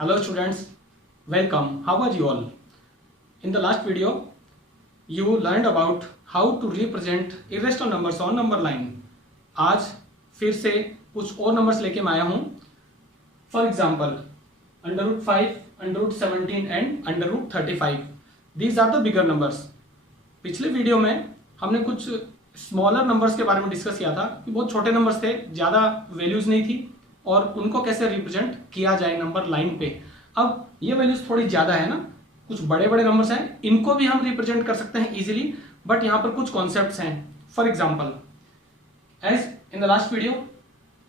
Hello students, welcome. How are you all? In the last video, you learned about how to represent irrational numbers on number line. आज फिर से कुछ और numbers लेके मैं आया हूँ. For example, √5, √17 and √35. These are the bigger numbers. पिछले वीडियो में हमने कुछ स्मॉलर नंबर्स के बारे में डिस्कस किया था कि बहुत छोटे नंबर्स थे, ज़्यादा वैल्यूज़ नहीं थी और उनको कैसे रिप्रेजेंट किया जाए नंबर लाइन पे. अब ये वैल्यूज थोड़ी ज़्यादा है ना, कुछ बड़े बड़े नंबर्स हैं, इनको भी हम रिप्रेजेंट कर सकते हैं इजीली, बट यहाँ पर कुछ कॉन्सेप्ट्स हैं. For example, as in the last video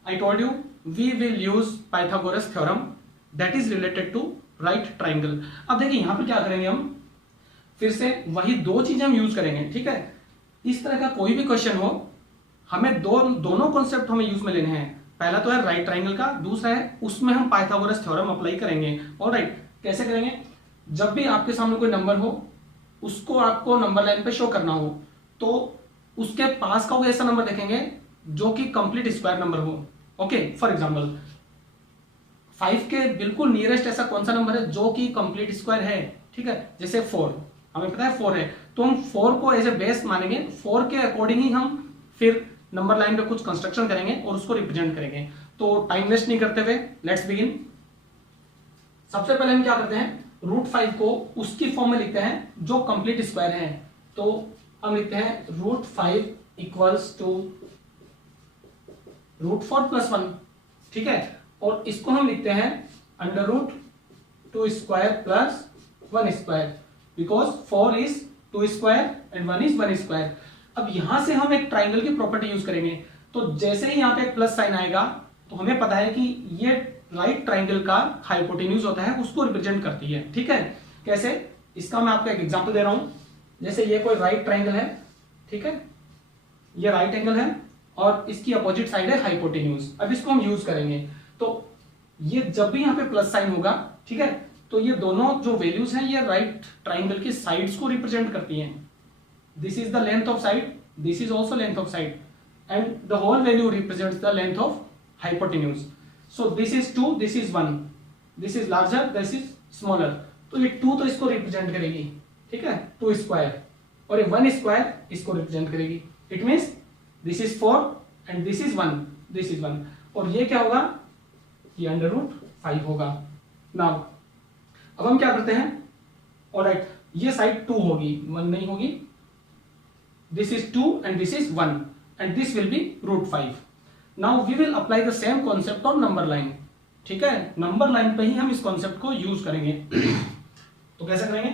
I told you we will use Pythagoras theorem that is related to right triangle. अब देखिए यहाँ पर क्या करेंगे, हम फिर से वही दो चीजें हम यूज करेंगे. ठीक है, इस तरह का कोई भी क्वेश्चन हो, हमें दोनों कॉन्सेप्ट हमें यूज में लेने हैं. पहला तो है राइट ट्राइंगल का, दूसरा है उसमें हम पाइथागोरस थ्योरम अप्लाई करेंगे. ऑलराइट, कैसे करेंगे? जब भी आपके सामने कोई नंबर हो, उसको आपको नंबर लाइन पे शो करना हो, तो उसके पास का कोई ऐसा नंबर देखेंगे जो कि कंप्लीट स्क्वायर नंबर हो. ओके, फॉर एग्जांपल 5 के बिल्कुल नियरेस्ट ऐसा कौन सा नंबर है जो कि कंप्लीट स्क्वायर है. ठीक है, जैसे 4, हमें पता है 4 है, तो हम 4 को एज ए बेस मानेंगे. 4 के अकॉर्डिंग ही हम फिर नंबर लाइन पे कुछ कंस्ट्रक्शन करेंगे और उसको रिप्रेजेंट करेंगे. तो टाइम वेस्ट नहीं करते हुए लेट्स बिगिन. सबसे पहले हम क्या करते हैं, √5 को उसकी फॉर्म में लिखते हैं जो कंप्लीट स्क्वायर है. तो हम लिखते हैं √5 इक्वल्स टू √4 + 1. ठीक है, और इसको हम लिखते हैं √2² + 1 square, because 4 is 2 square and 1 is 1 square. अब यहां से हम एक ट्राइंगल की प्रॉपर्टी यूज करेंगे. तो जैसे ही यहां पे एक प्लस साइन आएगा तो हमें पता है कि ये राइट ट्राइंगल का हाइपोटेन्यूज होता है, उसको रिप्रेजेंट करती है. ठीक है, कैसे? इसका मैं आपको एक एग्जांपल दे रहा हूं. जैसे ये कोई राइट ट्राइंगल है, ठीक है, ये राइट एंगल है और इसकी अपोजिट साइड है हाइपोटेन्यूज. अब इसको हम यूज करेंगे. तो ये जब भी यहां पे प्लस साइन होगा, ठीक है, तो ये दोनों जो वैल्यूज हैं ये राइट ट्राइंगल की साइड्स को रिप्रेजेंट करती हैं. This is the length of side, this is also length of side, and the whole value represents the length of hypotenuse. So this is 2, this is 1, this is larger, this is smaller. तो ये 2 तो इसको represent करेगी, ठीक है, 2 square, और ये 1 square इसको रिप्रेजेंट करेगी. It means this is 4 and this is 1, this is 1, और ये क्या होगा, ये √5 होगा. नाउ अब हम क्या करते हैं, ऑलराइट, ये साइड 2 होगी, 1 नहीं होगी. This is 2 and this is 1 and this will be √5. Now we will apply the same concept on number line. ठीक है, नंबर लाइन पे ही हम इस कॉन्सेप्ट को यूज करेंगे. तो कैसे करेंगे?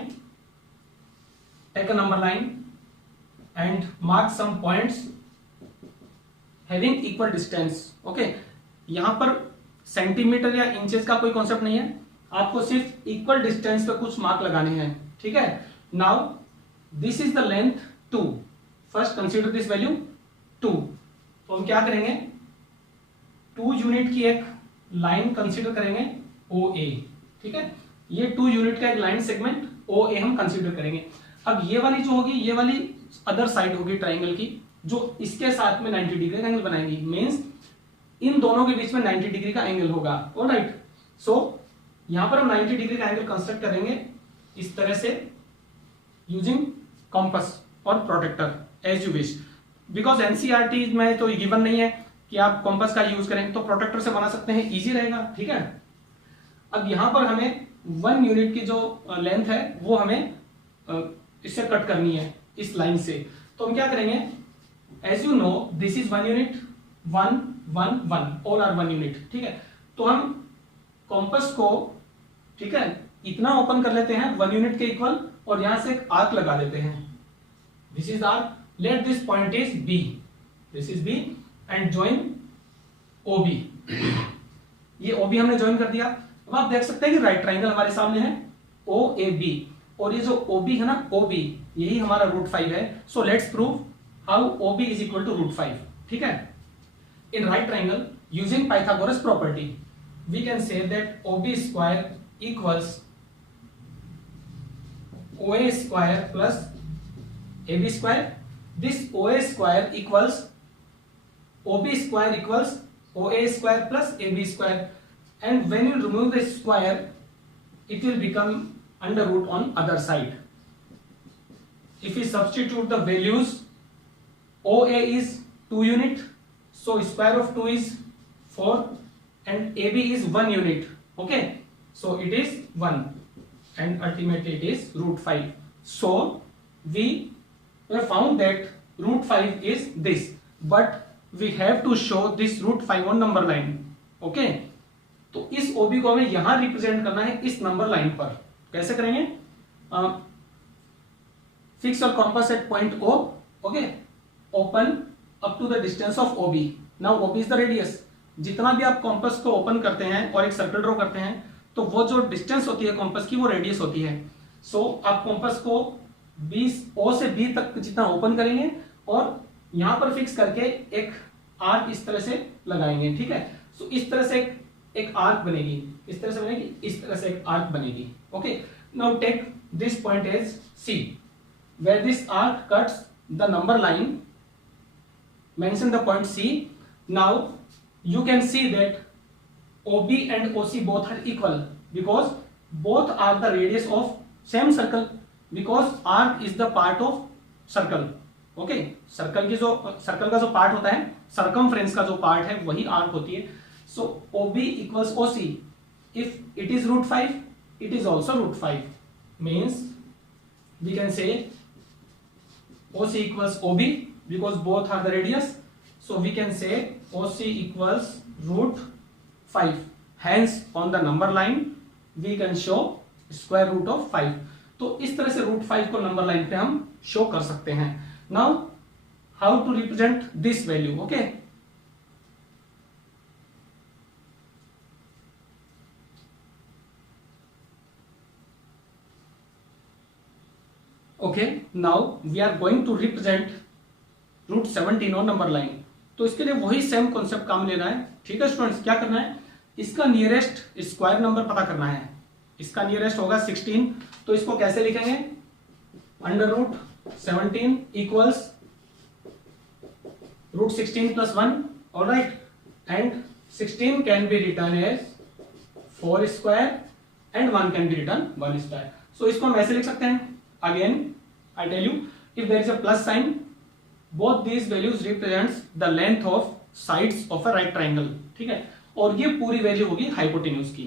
Take a number line and mark some points having equal distance. Okay, यहां पर सेंटीमीटर या इंचेस का कोई कॉन्सेप्ट नहीं है, आपको सिर्फ इक्वल डिस्टेंस पे कुछ मार्क लगाने हैं. ठीक है, now this is the length 2. First consider this value 2. तो हम क्या करेंगे, 2 यूनिट की एक लाइन कंसीडर करेंगे OA. ठीक है, ये 2 यूनिट का एक लाइन सेगमेंट OA हम कंसीडर करेंगे. अब ये वाली जो होगी, ये वाली अदर साइड होगी ट्राइंगल की, जो इसके साथ में 90 डिग्री का एंगल बनाएंगी. मींस इन दोनों के बीच में 90 डिग्री का एंगल होगा. ऑलराइट, सो यहां पर हम 90 डिग्री का एंगल कंस्ट्रक्ट करेंगे इस तरह से यूजिंग कॉम्पस और protractor as you wish. Because NCERT में तो गिवन नहीं है कि आप कॉम्पस का यूज करें, तो प्रोटेक्टर से बना सकते हैं, इजी रहेगा. ठीक है, अब यहां पर हमें 1 यूनिट की जो लेंथ है वो हमें इससे कट करनी है, इस लाइन से. तो हम क्या करेंगे, as you know this is 1 unit, 1 1 1, all are 1 unit. ठीक है, तो हम कॉम्पस को, ठीक है, इतना ओपन कर लेते हैं 1 यूनिट के इक्वल, और यहां से एक आर्क लगा देते हैं. This is R. Let this point is B. This is B and join OB. ये OB हमने ज्वाइन कर दिया. अब आप देख सकते हैं कि राइट ट्राइंगल हमारे सामने है OAB, और ये जो OB है ना, OB, यही हमारा √5 है. So let's prove how OB is equal to √5. ठीक है, in right triangle using Pythagoras property we can say that OB square equals OA square plus AB square. This OA square equals OB square equals OA square plus AB square, and when you remove the square it will become under root on other side. If we substitute the values, OA is 2 unit, so square of 2 is 4 and AB is 1 unit. Okay, so it is 1 and ultimately it is root 5. So we have found that root 5 is this, but we have to show this root 5 on number line. Okay, तो इस OB को हमें यहां represent करना है इस number line पर. कैसे करेंगे? Fix your compass at point O. Okay, open up to the distance of OB. Now OB is the radius. जितना भी आप कॉम्पस को ओपन करते हैं और एक सर्कल ड्रॉ करते हैं, तो वो जो डिस्टेंस होती है कॉम्पस की, वो रेडियस होती है. सो आप कॉम्पस को O से B तक जितना ओपन करेंगे और यहां पर फिक्स करके एक आर्क इस तरह से लगाएंगे. ठीक है, सो इस तरह से एक आर्क बनेगी, इस तरह से बनेगी, इस तरह से एक आर्क बनेगी. Okay, now take this point as C, where this arc cuts the number line. Mention the point C. Now you can see that OB and OC both are equal because both are the radius of same circle, because arc is the part of circle. Okay, circle की जो circle का जो part होता है, circumference का जो part है, वही आर्क होती है. So OB equals OC. If it is root 5, it is also root 5. Means we can say OC equals OB because both are the radius. So we can say OC equals root 5. Hence on the number line we can show square root of 5. तो इस तरह से root 5 को number line पे हम show कर सकते हैं. Now how to represent this value? Okay, okay, now we are going to represent root 17 on number line. तो इसके लिए वही सेम कॉन्सेप्ट काम लेना है. ठीक है स्टूडेंट्स, क्या करना है? इसका नियरेस्ट स्क्वायर नंबर पता करना है. इसका नियरेस्ट होगा 16. तो इसको कैसे लिखेंगे? Under root 17 equals root 16 plus 1. all right, and 16 can be written as 4 square and 1 can be written 1 square. so इसको हम ऐसे लिख सकते हैं. again I tell you, if there is a plus sign, both these values represents the length of sides of a right triangle. ठीक है, और ये पूरी वैल्यू होगी हाइपोटेन्यूज की.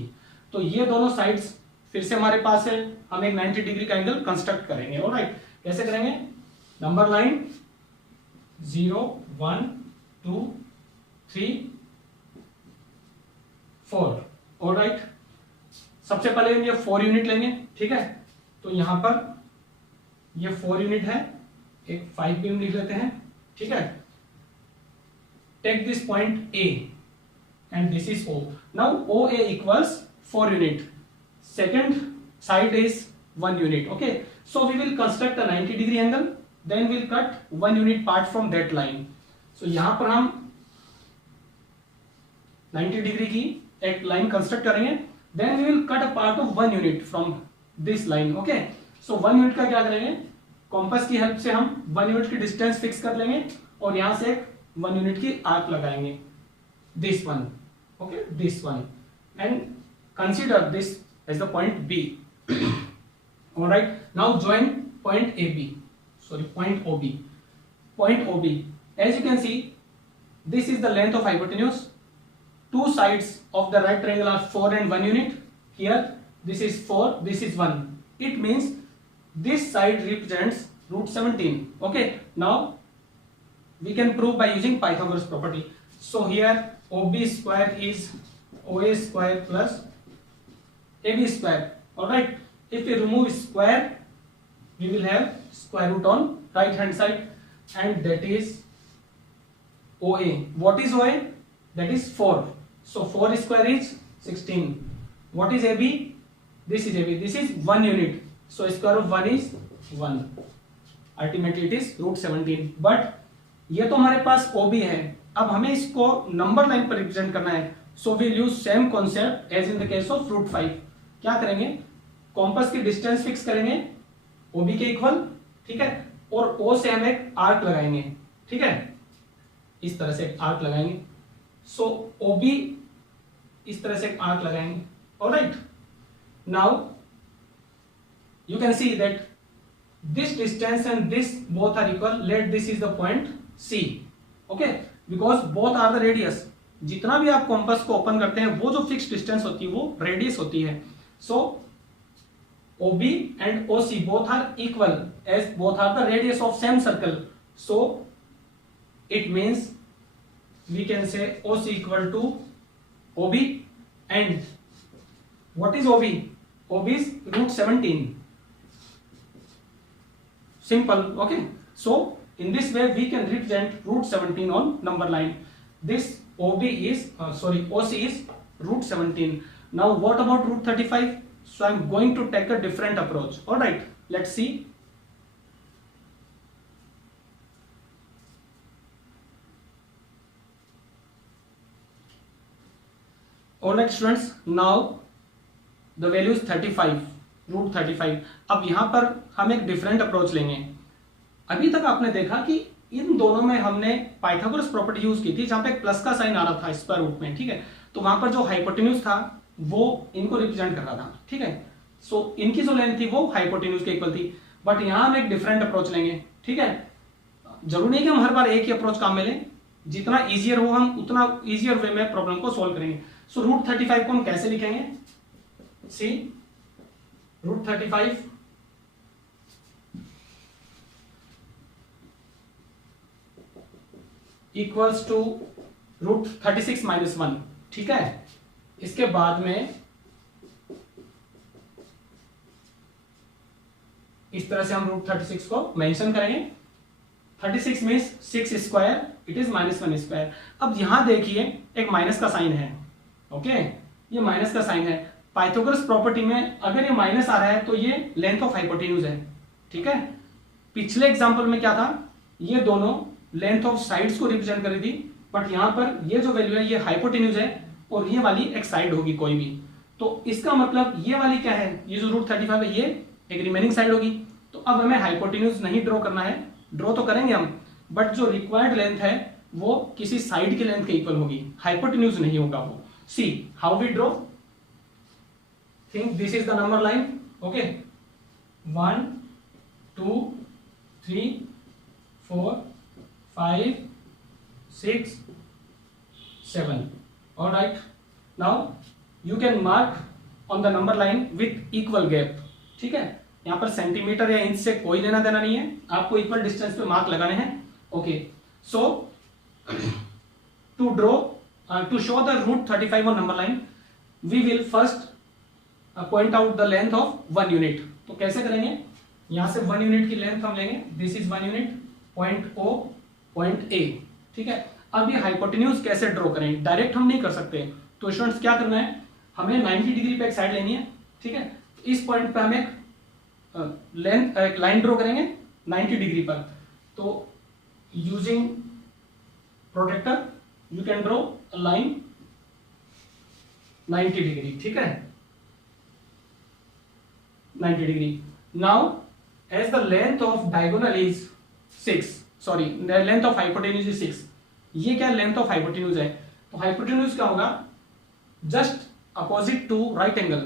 तो ये दोनों साइड्स फिर से हमारे पास है, हम एक 90 डिग्री का एंगल कंस्ट्रक्ट करेंगे. ऑलराइट, कैसे करेंगे? Number line 0 1 2 3 4. ऑलराइट, सबसे पहले हम ये 4 यूनिट लेंगे. ठीक है, तो यहां पर ये 4 यूनिट है, एक 5 भी हम लिख लेते हैं. ठीक है, take this point A and this is O. now OA equals 4 unit, second side is 1 unit. okay, so we will construct a 90 degree angle, then we'll cut 1 unit part from that line. so यहां पर हम 90 degree की एक line construct करेंगे, then we will cut a part of 1 unit from this line. okay, so 1 unit का क्या करेंगे? Compass की हेल्प से हम 1 यूनिट की डिस्टेंस फिक्स कर लेंगे और यहां से एक 1 यूनिट की आर्क लगाएंगे, this one. okay, this one, and consider this as the point B. all right, now join point AB, sorry, point OB. point OB, as you can see, this is the length of hypotenuse. Two sides of the right triangle are 4 and 1 unit. Here this is 4, this is 1. it means this side represents root 17. okay, now we can prove by using Pythagoras property. so here OB square is OA square plus AB square. alright, if we remove square, we will have square root on right hand side, and that is OA. what is OA? that is 4. so 4 square is 16. what is AB? this is AB, this is 1 unit, so square of 1 is 1. ultimately it is root 17. but ये तो हमारे पास OB है, अब हमें इसको number line पर represent करना है. So we use same concept as in the case of root 5. क्या करेंगे? कॉम्पस की डिस्टेंस फिक्स करेंगे OB के इक्वल. ठीक है, और O से हम एक आर्क लगाएंगे. ठीक है, इस तरह से एक आर्क लगाएंगे. सो OB इस तरह से एक आर्क लगाएंगे. Alright, now you can see that this distance and this both are equal. Let this is the point C. okay, because both are the radius. जितना भी आप कॉम्पस को ओपन करते हैं वो जो फिक्स डिस्टेंस होती है वो रेडियस होती है. सो OB and OC both are equal as both are the radius of same circle. So it means we can say OC equal to OB. And what is OB? OB is root 17. Simple. Okay, so in this way we can represent root 17 on number line. This OB is OC is root 17. Now what about root 35? So I'm going to take a different approach. All right, let's see. All right students, now the value is 35, root 35. अब यहाँ पर हम एक different approach लेंगे. अभी तक आपने देखा कि इन दोनों में हमने पाइथागोरस प्रॉपर्टी यूज की थी जहां पे एक प्लस का साइन आ रहा था स्क्वायर रूट में. ठीक है, तो वहां पर जो हाइपोटेन्यूज था वो इनको रिप्रेजेंट कर रहा था. ठीक है, सो इनकी जो लेंथ थी वो हाइपोटेन्यूज के इक्वल थी. बट यहाँ हम एक डिफरेंट अप्रोच लेंगे. ठीक है, जरूरी नहीं कि हम हर बार एक ही अप्रोच काम में लें. जितना इजियर हो हम उतना इजियर वे में प्रॉब्लम को सॉल्व करेंगे. सो रूट 35 को हम कैसे लिखेंगे? C root 35 equals to root 36 minus 1. ठीक है, इसके बाद में इस तरह से हम रूट 36 को मेंशन करेंगे. 36 means 6 square, it is minus 1 square. अब यहां देखिए एक माइनस का साइन है. ओके, ये माइनस का साइन है. पाइथागोरस प्रॉपर्टी में अगर ये माइनस आ रहा है तो ये लेंथ ऑफ हाइपोटेन्यूज है. ठीक है, पिछले एग्जांपल में क्या था, ये दोनों लेंथ ऑफ साइड्स को रिप्रेजेंट कर रही थी. बट यहां पर ये जो वैल्यू है ये हाइपोटेन्यूज है और ये वाली एक साइड होगी कोई भी. तो इसका मतलब ये वाली क्या है, ये जो रूट 35 है ये एक रिमेनिंग साइड होगी. तो अब हमें हाइपोटेन्यूज नहीं ड्रॉ करना है, ड्रॉ तो करेंगे हम बट जो रिक्वायर्ड लेंथ है वो किसी साइड की लेंथ के इक्वल होगी, हाइपोटेन्यूज नहीं होगा वो. See how we draw, think this is the number line. Okay, 1 2 3 4 5 6 7. all right, now you can mark on the number line with equal gap. ठीक है, यहां पर सेंटीमीटर या इंच से कोई लेना देना नहीं है, आपको इक्वल डिस्टेंस पे मार्क लगाने हैं. Okay, so to draw to show the root 35 on number line we will first point out the length of 1 unit. तो कैसे करेंगे, यहां से 1 यूनिट की लेंथ हम लेंगे. This is 1 unit, point O, point A. ठीक है, अब ये हाइपोटेन्यूज कैसे ड्रॉ करें, डायरेक्ट हम नहीं कर सकते. तो स्टूडेंट्स क्या करना है, हमें 90 डिग्री पे एक साइड लेनी है. ठीक है, इस पॉइंट पे हम एक लाइन ड्रॉ करेंगे 90 डिग्री पर. तो using protractor you can draw a line 90 degree. ठीक है, 90 degree. Now as the length of diagonal is 6, sorry the length of hypotenuse is 6. ये क्या लेंथ ऑफ हाइपोटेन्यूज है, तो हाइपोटेन्यूज क्या होगा, just opposite to right angle.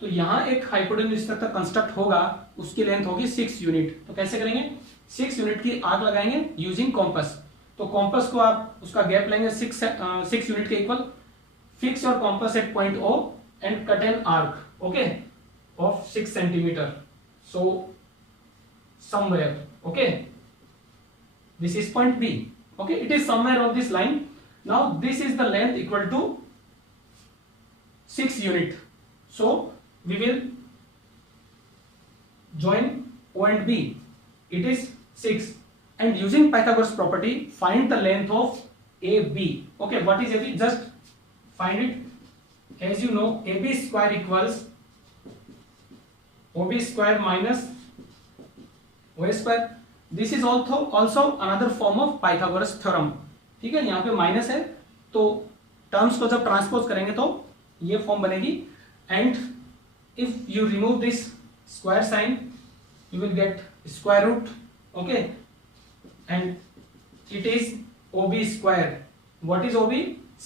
तो यहां एक हाइपोटेन्यूज स्ट्रक्चर कंस्ट्रक्ट होगा, उसकी लेंथ होगी 6 यूनिट. तो कैसे करेंगे, 6 यूनिट की आर्क लगाएंगे यूजिंग कॉम्पस. तो कॉम्पस को आप उसका गैप लेंगे 6 यूनिट के इक्वल. Fix your compass at point O and cut an arc okay of 6 centimetre. So somewhere, okay, this is point B. Okay, it is somewhere of this line. Now this is the length equal to 6 unit. So we will join O and B. It is 6. And using Pythagoras property, find the length of AB. Okay, what is AB? Just find it. As you know, AB square equals OB square minus OA square. This is also another form of Pythagoras theorem. ठीक है, यहाँ पे minus है तो terms को जब transpose करेंगे तो ये फॉर्म बनेगी. And if you remove this square sine you will get square root. Okay, and it is OB square. What is OB?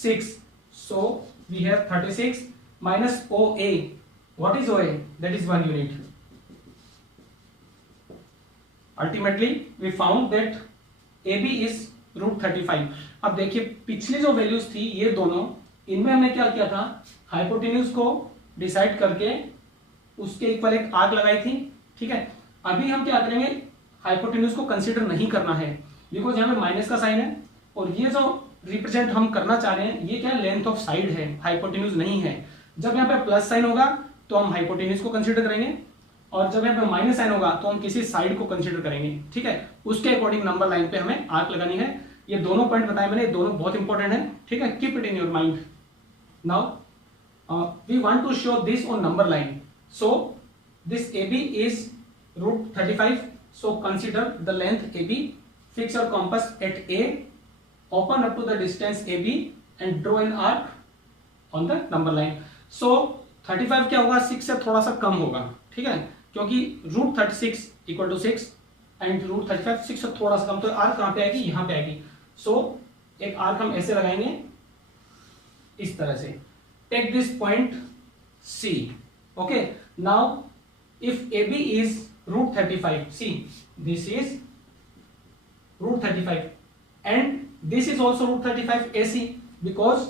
6. So we have 36 minus OA. What is OA? That is 1 unit. Ultimately we found that AB is √35. अब देखिए पिछली जो values थी ये दोनों, इनमें हमने क्या किया था, हाइपोटेन्यूज को डिसाइड करके उसके इक्वल एक आर्क लगाई थी, ठीक है। अभी हम क्या करेंगे, हाइपोटेन्यूज को कंसीडर नहीं करना है बिकॉज यहाँ पे माइनस का साइन है, और ये जो रिप्रेजेंट हम करना चाह रहे हैं ये क्या लेंथ ऑफ साइड है, हाइपोटेन्यूज नहीं है। जब यहाँ पे प्लस साइन होगा तो हम हाइपोटेन्यूज को कंसीडर करेंगे, और जब यहाँ पे माइनस साइन होगा तो हम किसी साइड को कंसीडर करेंगे, ठीक है। उसके अकॉर्डिंग नंबर लाइन पे हमें आर्क लगानी है। ये दोनों पॉइंट बताए मैंने, दोनों बहुत इंपॉर्टेंट है, ठीक है। Keep it in your mind. Now we want to show this on number line, so this AB is √35, so consider the length AB, fix your compass at A, open up to the distance AB and draw an arc on the number line. So 35 क्या होगा, 6 से थोड़ा सा कम होगा, ठीक है, क्योंकि √36 = 6 and √35 6 से थोड़ा सा कम, तो आर्क कहां पे आएगी, यहां पे आएगी। सो एक आर्क हम ऐसे लगाएंगे इस तरह से, take this point C, okay. Now if AB is √35, see this is √35 and this is also √35 AC, because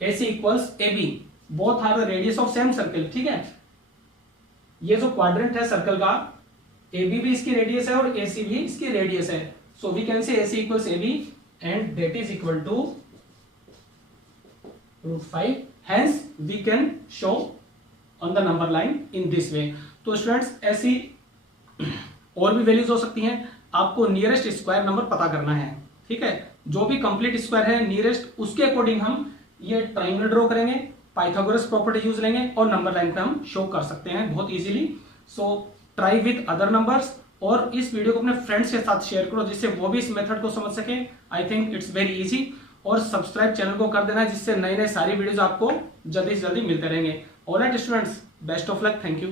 AC equals AB, both are the radius of same circle, ठीक है। ये जो क्वाड्रेंट है सर्कल का, AB भी इसकी radius है और AC भी इसकी रेडियस है, so we can say AC equals AB and that is equal to √5, hence we can show on the number line in this way। तो स्टूडेंट्स ऐसी और भी वैल्यूज हो सकती हैं, आपको नियरेस्ट स्क्वायर नंबर पता करना है, ठीक है। जो भी कंप्लीट स्क्वायर है नियरेस्ट, उसके अकॉर्डिंग हम ये ट्राइंगल ड्रॉ करेंगे, पाइथागोरस प्रॉपर्टी यूज लेंगे और नंबर लाइन पे हम शो कर सकते हैं बहुत easily. So try with other numbers, और इस वीडियो को अपने फ्रेंड्स के साथ शेयर करो जिससे वो भी इस मेथड को समझ सके। I think it's very easy, और सब्सक्राइब चैनल को कर देना जिससे नए नए सारी वीडियोस आपको जल्दी से जल्दी मिलते रहेंगे। Alright students, best of luck, thank you.